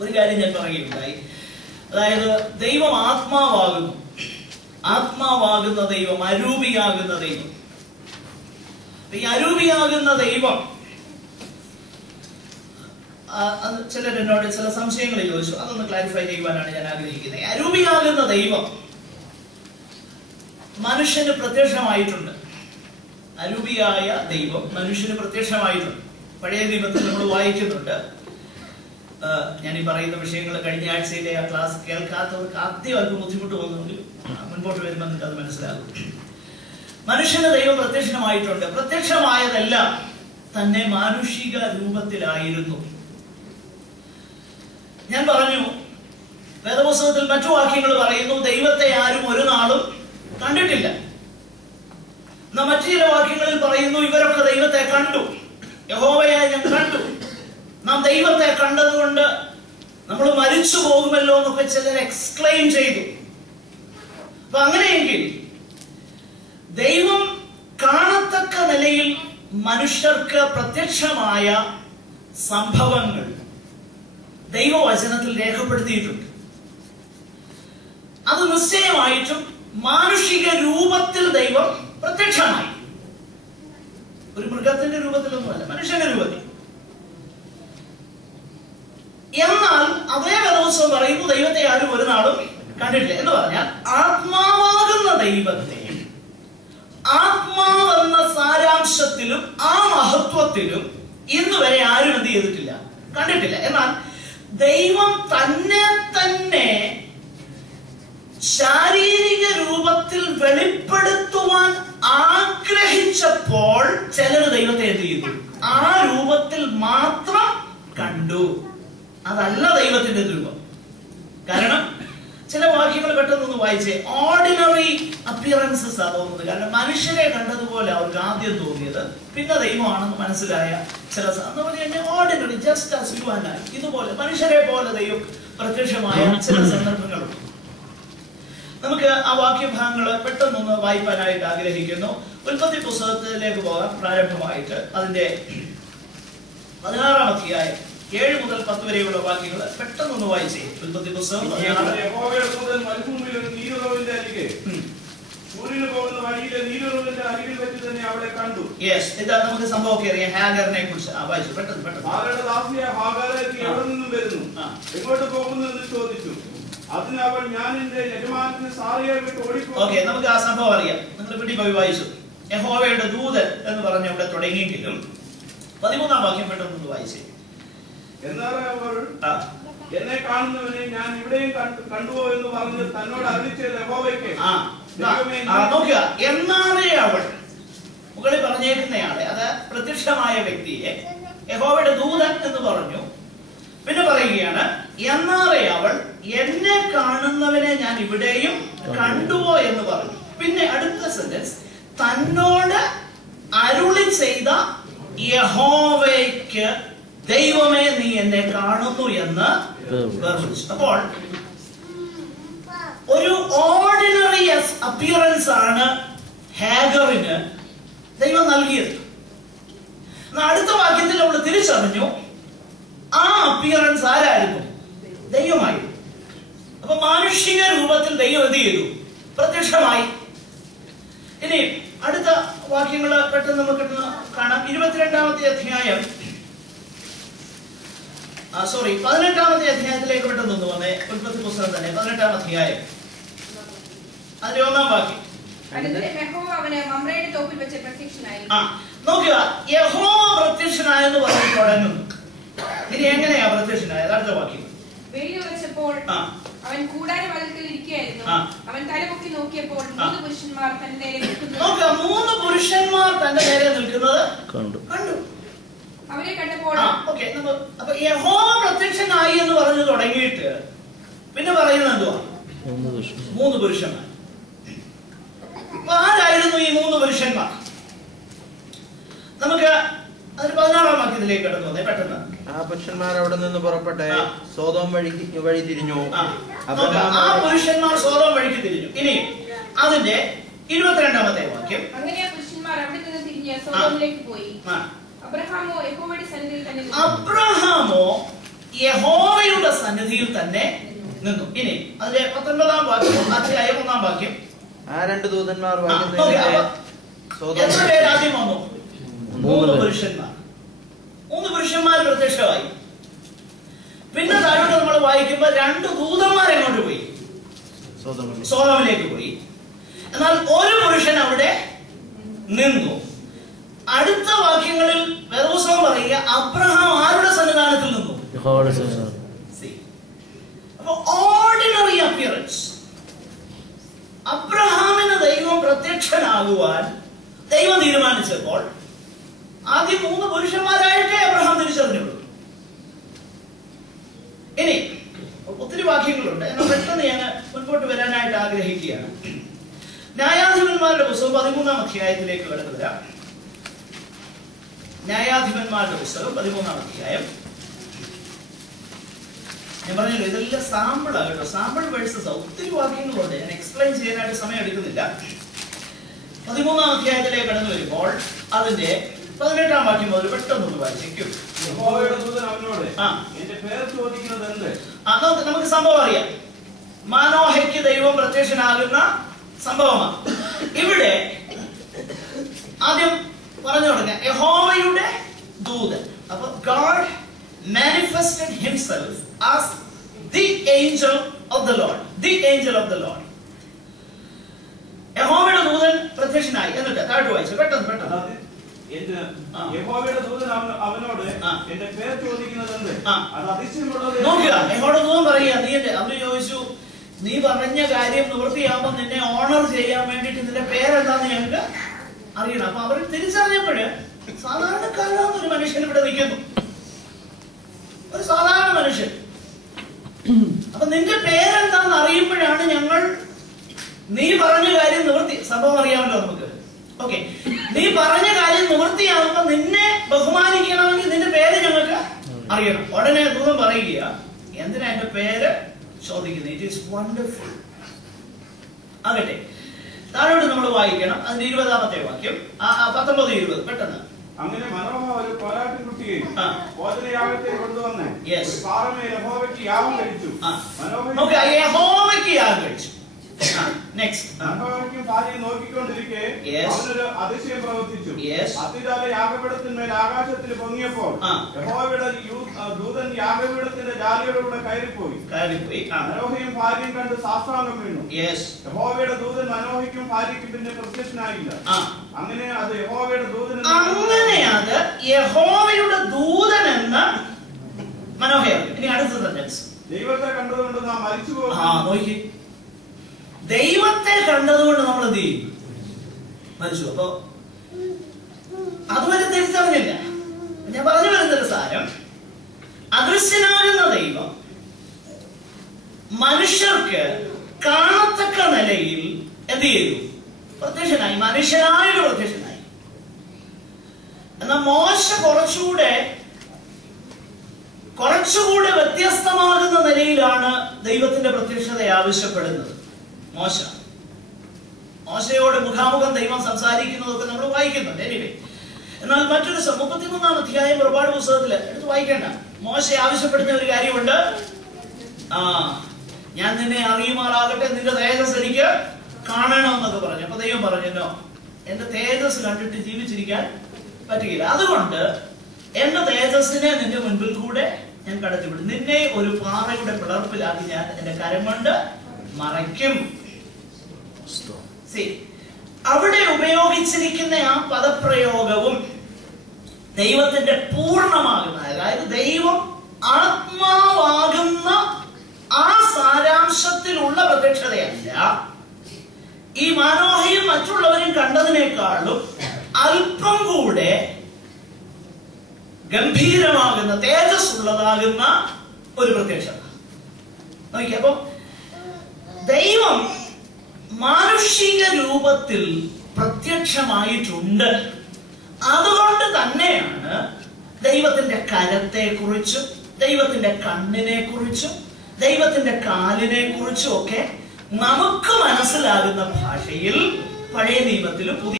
ഒരു കാര്യം ഞാൻ പറയുകയുണ്ടായി. അതായത് ദൈവം ആത്മാവാകുന്നു. ആത്മാവാകുന്ന ദൈവം, അരൂപിയാകുന്ന ദൈവം. ഈ അരൂപിയാകുന്ന ദൈവം, ചിലർ എന്നോട് ചില സംശയങ്ങൾ ചോദിച്ചു. അതൊന്ന് ക്ലാരിഫൈ ചെയ്യുവാനാണ് ഞാൻ ആഗ്രഹിക്കുന്നത്. അരൂപിയാകുന്ന ദൈവം മനുഷ്യന് പ്രത്യക്ഷമായിട്ടുണ്ട്. അരൂപിയായ ദൈവം മനുഷ്യന് പ്രത്യക്ഷമായിട്ടുണ്ട്. പഴയ നിയമത്തിൽ നമ്മൾ വായിക്കുന്നുണ്ട്. ഞാൻ ഈ പറയുന്ന വിഷയങ്ങൾ കഴിഞ്ഞ ആഴ്ചയിലെ ആ ക്ലാസ് കേൾക്കാത്തവർക്ക് ആദ്യം അവർക്ക് ബുദ്ധിമുട്ട് പോകുന്നെങ്കിൽ മുൻപോട്ട് വരുമ്പോൾ നിങ്ങൾക്ക് അത് മനസ്സിലാകും. മനുഷ്യന് ദൈവം പ്രത്യക്ഷമായിട്ടുണ്ട്. പ്രത്യക്ഷമായതെല്ലാം തന്നെ മാനുഷിക രൂപത്തിലായിരുന്നു. ഞാൻ പറഞ്ഞു, വേദപുസ്തകത്തിൽ മറ്റു വാക്യങ്ങൾ പറയുന്നു ദൈവത്തെ ആരും ഒരു നാളും കണ്ടിട്ടില്ല. എന്നാൽ മറ്റു ചില വാക്യങ്ങളിൽ പറയുന്നു ഇവരൊക്കെ ദൈവത്തെ കണ്ടു, യഹോവയെ ഞാൻ കണ്ടു, നാം ദൈവത്തെ കണ്ടതുകൊണ്ട് നമ്മൾ മരിച്ചു പോകുമല്ലോ എന്നൊക്കെ ചിലർ എക്സ്ക്ലെയിം ചെയ്തു. അപ്പൊ അങ്ങനെയെങ്കിൽ ദൈവം കാണത്തക്ക നിലയിൽ മനുഷ്യർക്ക് പ്രത്യക്ഷമായ സംഭവങ്ങൾ ദൈവവചനത്തിൽ രേഖപ്പെടുത്തിയിട്ടുണ്ട്. അത് നിശ്ചയമായിട്ടും മാനുഷിക രൂപത്തിൽ ദൈവം പ്രത്യക്ഷമായി. ഒരു മൃഗത്തിന്റെ രൂപത്തിലൊന്നുമല്ല, മനുഷ്യന്റെ രൂപത്തിൽ. എന്നാൽ അതേ വേദപുസ്തകം പറയുന്നു ദൈവത്തെ ആരും ഒരു നാളും കണ്ടിട്ടില്ല. എന്ന് പറഞ്ഞാൽ ആത്മാവാകുന്ന ദൈവത്തെ, ആത്മാവെന്ന സാരാംശത്തിലും ആ മഹത്വത്തിലും ഇന്ന് വരെ ആരും എന്ത് ചെയ്തിട്ടില്ല, കണ്ടിട്ടില്ല. എന്നാൽ ദൈവം തന്നെ ശാരീരിക രൂപത്തിൽ വെളിപ്പെടുത്തുവാൻ ആഗ്രഹിച്ചപ്പോൾ ചിലർ ദൈവത്തെ എന്ത് ചെയ്തു, ആ രൂപത്തിൽ മാത്രം കണ്ടു. അതല്ല ദൈവത്തിന്റെ രൂപം. കാരണം ചില വാക്യങ്ങൾ പെട്ടെന്നൊന്ന് വായിച്ചേ. ഓർഡിനറി അപ്പിയറൻസസ് ആ തോന്നുന്നത്. കാരണം മനുഷ്യരെ കണ്ടതുപോലെ അവർക്ക് ആദ്യം തോന്നിയത്, പിന്നെ ദൈവമാണെന്ന് മനസ്സിലായ ചില എന്ന് പറഞ്ഞു കഴിഞ്ഞാൽ ordinary, just as you and I, ഇതുപോലെ മനുഷ്യരെ പോലെ ദൈവം പ്രത്യക്ഷമായ ചില സന്ദർഭങ്ങളുണ്ട്. നമുക്ക് ആ വാക്യഭാഗങ്ങൾ പെട്ടെന്നൊന്ന് വായിക്കാനായിട്ട് ആഗ്രഹിക്കുന്നു. ഉൽപ്പത്തി പുസ്തകത്തിലേക്ക് പോകാം. പ്രാരംഭമായിട്ട് അതിന്റെ 16-ാം അധ്യായം 7 മുതൽ 10 വരെയുള്ള വാക്യങ്ങൾ പെട്ടെന്നൊന്ന് വായിച്ചേ. ഉൽപ്പത്തി പുസ്തകം 16. യെസ്, ഇതാ നമുക്ക് സംഭവമൊക്കെ അറിയാം. ഹാഗറിനെ കുറിച്ച് വായിച്ചു പെട്ടെന്ന്. ഓക്കെ, നമുക്ക് ആ സംഭവം അറിയാം. നിങ്ങൾ പിടി പോയി വായിച്ചു. യഹോവയുടെ ദൂതൻ എന്ന് പറഞ്ഞ ഇവിടെ തുടങ്ങിയെങ്കിലും 13-ാം വാക്യം പെട്ടെന്ന് വായിച്ചേ. എന്നെ കാണുന്നവനെ ഞാൻ ഇവിടെയും കണ്ടുവോ എന്ന് പറഞ്ഞ് തന്നോട് അറിയിച്ചത് യഹോവയ്ക്ക് നോക്കുക. എന്നാലേ അവൾ, മുകളിൽ പറഞ്ഞേക്കുന്നയാളെ, അത് പ്രത്യക്ഷമായ വ്യക്തിയെ യഹോവയുടെ ദൂതൻ എന്ന് പറഞ്ഞു. പിന്നെ പറയുകയാണ്, എന്നാലേ അവൾ എന്നെ കാണുന്നവനെ ഞാൻ ഇവിടെയും കണ്ടുവോ എന്ന് പറഞ്ഞു. പിന്നെ അടുത്ത സെന്റൻസ്, തന്നോട് അരുളി ചെയ്ത യഹോവയ്ക്ക് ദൈവമേ നീ എന്നെ കാണുന്നു എന്ന് വർണ്ണിച്ചു. അപ്പോൾ ഒരു ഓർഡിനറി അപ്പിയറൻസ് ആണ് ഹാഗറിന് ദൈവം നൽകിയത്. അടുത്ത വാക്യത്തിൽ നമ്മൾ തിരിച്ചറിഞ്ഞു ആ അപ്പിയറൻസ് ആരായിരുന്നു, ദൈവമായിരുന്നു. അപ്പൊ മാനുഷിക രൂപത്തിൽ ദൈവം എന്ത് ചെയ്തു, പ്രത്യക്ഷമായി. ഇനി അടുത്ത വാക്യങ്ങൾ പെട്ടെന്ന് നമുക്ക് കാണാം. 22-ാമത്തെ അധ്യായം 18-ാമത്തെ അധ്യായത്തിലേക്ക് പെട്ടെന്ന് വന്നേ. ഉൽപ്പത്തി പുസ്തകം തന്നെ 18-ാം അധ്യായം അതിന്റെ 1-ാം വാക്യം. നോക്കുക, യഹോവ പ്രത്യക്ഷനായെന്ന് പറഞ്ഞ് തുടങ്ങുന്നു. ഇനി എങ്ങനെയാ പ്രത്യക്ഷനായത്? അടുത്ത വാക്യം. അവൻ കൂടാരവാതിൽക്കൽ ഇരിക്കുകയായിരുന്നു. അവൻ തലപൊക്കി നോക്കിയപ്പോൾ 3 പുരുഷന്മാർ തന്റെ നേരെ നിൽക്കുന്നത്. 3 പുരുഷന്മാർ തന്റെ നേരെ നിൽക്കുന്നത് കണ്ടു. അവരെ കണ്ടപ്പോൾ അപ്പൊ യഹോവ പ്രത്യക്ഷനായി എന്ന് പറഞ്ഞു തുടങ്ങിയിട്ട് പിന്നെ പറയുന്നത് എന്തുവാ? 3 പുരുഷന്മാർ. ആരായിരുന്നു ഈ 3 പുരുഷന്മാർ? നമുക്ക് അതിന് 16-ാം വാക്യത്തിലേക്ക് കടന്നു വന്നേ പെട്ടെന്ന്. ആ പുരുഷന്മാർ അവിടെ നിന്ന് പുറപ്പെട്ട് സോദോം വഴി തിരിഞ്ഞു. ആ പുരുഷന്മാർ സോദോം വഴിക്ക് തിരിഞ്ഞു. ഇനി അതിന്റെ 22-ാമത്തെ വാക്യം. അങ്ങനെ ആ പുരുഷന്മാർ അവിടെ നിന്ന് തിരിഞ്ഞ് സോദോമിലേക്ക് പോയി. അബ്രഹാമോ യഹോവയുടെ സന്നിധിയിൽ രീതിയിൽ തന്നെ നിന്നു. ഇനി അതിന്റെ 19-ാം വാക്യം, അധ്യായം 1-ാം വാക്യം. ആ രണ്ട് ദൂതന്മാർ എത്ര പേര് ആദ്യം വന്നു? 3 പുരുഷന്മാർ. 3 പുരുഷന്മാർ പ്രത്യക്ഷമായി. പിന്നെ താഴോട്ട് നമ്മൾ വായിക്കുമ്പോൾ 2 ദൂതന്മാർ എങ്ങോട്ട് പോയി? സോദോമിലേക്ക് പോയി. എന്നാൽ ഒരു പുരുഷൻ അവിടെ നിന്നു. അടുത്ത വാക്യങ്ങളിൽ വേദപുസ്തകം പറയുക, അബ്രഹാം ആരുടെ സന്നിധാനത്തിൽ നിന്നു? അപ്പൊ ഓർഡിനറി അപ്പിയറൻസ്. അബ്രഹാമിന് ദൈവം പ്രത്യക്ഷനാകുവാൻ ദൈവം തീരുമാനിച്ചപ്പോൾ ആദ്യം 3 പുരുഷന്മാരായിട്ടേ അബ്രഹാം തിരിച്ചറിഞ്ഞുള്ളൂ. ഇനി ഒത്തിരി വാക്യങ്ങളുണ്ട്, എന്നാൽ പെട്ടെന്ന് ഞാൻ മുൻപോട്ട് വരാനായിട്ട് ആഗ്രഹിക്കുകയാണ്. ന്യായാധിപന്മാരുടെ പുസ്തകം 13-ാം അധ്യായത്തിലേക്ക് കടന്നു വരാം. ന്യായാധിപന്മാരുടെ പുസ്തകം 13-ാം അധ്യായം. ഞാൻ പറഞ്ഞല്ലോ ഇതെല്ലാം സാമ്പിൾ ആകട്ടോ, സാമ്പിൾ വേഴ്സസ്. ഒത്തിരി വാക്യങ്ങളുണ്ട്, ഞാൻ എക്സ്പ്ലെയിൻ ചെയ്യാനായിട്ട് സമയം എടുക്കുന്നില്ല. 13-ാം അധ്യായത്തിലേക്ക് കടന്നു വരുമ്പോൾ അതിന്റെ 18-ാം വാക്യം മുതൽ പെട്ടെന്ന് വായിച്ചേക്കും. നമുക്ക് സംഭവം അറിയാം. മാനോഹയ്ക്ക് ദൈവം പ്രത്യക്ഷനാകുന്ന സംഭവമാണ്. ഇവിടെ ആദ്യം പറഞ്ഞു തുടങ്ങാം, യഹോവയുടെ ദൂതൻ. അപ്പൊ God manifested himself as the angel of the Lord. The angel of the Lord. യഹോവയുടെ ദൂതൻ പ്രത്യക്ഷനായി. എന്നിട്ട് താഴോട്ട് വായിച്ചു പെട്ടെന്ന്. യഹോവയുടെ ദൂതൻ അവനോട് എന്റെ പേര് ചോദിക്കുന്നത് നോക്കുക. യഹോവയുടെ ദൂതൻ പറയുക, അവര് ചോദിച്ചു, നീ പറഞ്ഞ കാര്യം നിവൃത്തിയാകുമ്പോ നിന്നെ ഓണർ ചെയ്യാൻ വേണ്ടിട്ട് നിന്റെ പേരെന്താന്ന് ഞങ്ങൾക്ക് അറിയണം. അപ്പൊ അവർ തിരിച്ചറിഞ്ഞപ്പോഴ് സാധാരണക്കാരാവുന്ന ഒരു മനുഷ്യൻ ഇവിടെ നിൽക്കുന്നു, ഒരു സാധാരണ മനുഷ്യൻ. അപ്പൊ നിന്റെ പേരെന്താന്ന് അറിയുമ്പോഴാണ് ഞങ്ങൾ നീ പറഞ്ഞ കാര്യം നിവൃത്തി. സംഭവം അറിയാമല്ലോ നമുക്ക്. ഓക്കെ, നീ പറഞ്ഞ കാര്യം നിവൃത്തിയാകുമ്പോ നിന്നെ ബഹുമാനിക്കണമെങ്കിൽ നിന്റെ പേര് ഞങ്ങൾക്ക് അറിയണം. ഉടനെ ദൂതൻ പറയുക, എന്തിനാ എന്റെ പേര് ചോദിക്കുന്നത്? It is wonderful. ആകട്ടെ, താഴോട്ട് നമ്മൾ വായിക്കണം. അതിന്റെ 20-ാമത്തെ വാക്യം, 19-20 പെട്ടെന്ന്. അങ്ങനെ മനോഹ ഒരു പോരാട്ടിൻകുട്ടിയെ ഭോജനയാഗത്തെ കൊണ്ടുവന്ന് പാറമേൽ യഹോവയ്ക്ക് യാഗം കഴിച്ചു. യഹോവയ്ക്ക് യാഗം കഴിച്ചു. മനോഹയ്ക്കും ഭാര്യയും നോക്കിക്കൊണ്ടിരിക്കെ അവനൊരു അതിശയം പ്രവർത്തിച്ചു. അത്തിരാല യാഗപീഠത്തിന്മേൽ ആകാശത്തിൽ പൊങ്ങിയപ്പോൾ യഹോവയുടെ ദൂതൻ യാഗപീഠത്തിന്റെ ജാലിയോടുകൂടെ കയറിപ്പോയി. മനോഹയും ഭാര്യയും കണ്ട് സാഷ്ടാംഗം വീണു. യഹോവയുടെ ദൂതൻ മനോഹയ്ക്കും ഭാര്യയ്ക്കും പിന്നെ പ്രത്യക്ഷനായില്ല. അങ്ങനെ അത് യഹോവയുടെ ദൂതൻ എന്ന് മനോഹയാണ്. ഇനി അടുത്തത് ദൈവത്തെ കണ്ടതുകൊണ്ട് നാം മരിച്ചു പോകും. ദൈവത്തെ കണ്ടതുകൊണ്ട് നമ്മൾ എന്ത് ചെയ്യും? മരിച്ചു. അപ്പൊ അതുവരെ തിരിച്ചറിഞ്ഞില്ല. ഞാൻ പറഞ്ഞു വരുന്നൊരു സാരം, അദൃശ്യനാകുന്ന ദൈവം മനുഷ്യർക്ക് കാണത്തക്ക നിലയിൽ എന്ത് ചെയ്തു? പ്രത്യക്ഷനായി, മനുഷ്യനായിട്ട് പ്രത്യക്ഷനായി. എന്നാൽ മോശ കുറച്ചുകൂടെ വ്യത്യസ്തമാകുന്ന നിലയിലാണ് ദൈവത്തിന്റെ പ്രത്യക്ഷത ആവശ്യപ്പെടുന്നത്. മോശയോട് മുഖാമുഖം ദൈവം സംസാരിക്കുന്നതൊക്കെ നമ്മൾ വായിക്കുന്നുണ്ട്. എനിവേ, എന്നാൽ മറ്റൊരു 33-ാം അധ്യായം പുറപ്പാട് പുസ്തകത്തില് എടുത്ത് വായിക്കേണ്ട. മോശ ആവശ്യപ്പെടുന്ന ഒരു കാര്യമുണ്ട്. ഞാൻ നിന്നെ അറിയുമാറാകട്ടെ, നിന്റെ തേജസ് എനിക്ക് കാണണം എന്നൊക്കെ പറഞ്ഞു. അപ്പൊ ദൈവം പറഞ്ഞല്ലോ, എന്റെ തേജസ് കണ്ടിട്ട് ജീവിച്ചിരിക്കാൻ പറ്റുകയില്ല. അതുകൊണ്ട് എന്റെ തേജസ്സിനെ നിന്റെ മുൻപിൽ കൂടെ ഞാൻ കടത്തിവിടും. നിന്നെ ഒരു പാറയുടെ പിളർപ്പിലാക്കി ഞാൻ എന്റെ കരം കൊണ്ട് മറയ്ക്കും. അവിടെ ഉപയോഗിച്ചിരിക്കുന്ന ആ പദപ്രയോഗവും ദൈവത്തിന്റെ പൂർണ്ണമാകുന്ന, അതായത് ദൈവം ആത്മാവാകുന്ന ആ സാരാംശത്തിലുള്ള പ്രത്യക്ഷതയല്ല. ഈ മാനോഹയും മറ്റുള്ളവരും കണ്ടതിനേക്കാളും അല്പം കൂടെ ഗംഭീരമാകുന്ന, തേജസ് ഉള്ളതാകുന്ന ഒരു പ്രത്യക്ഷത. നോക്കിയേ, അപ്പൊ ദൈവം മാനുഷിക രൂപത്തിൽ പ്രത്യക്ഷമായിട്ടുണ്ട്. അതുകൊണ്ട് തന്നെയാണ് ദൈവത്തിന്റെ കരത്തെ കുറിച്ചും ദൈവത്തിന്റെ കണ്ണിനെ കുറിച്ചും ദൈവത്തിന്റെ കാലിനെ കുറിച്ചും ഒക്കെ നമുക്ക് മനസ്സിലാകുന്ന ഭാഷയിൽ പഴയ നിയമത്തിലും പുതിയ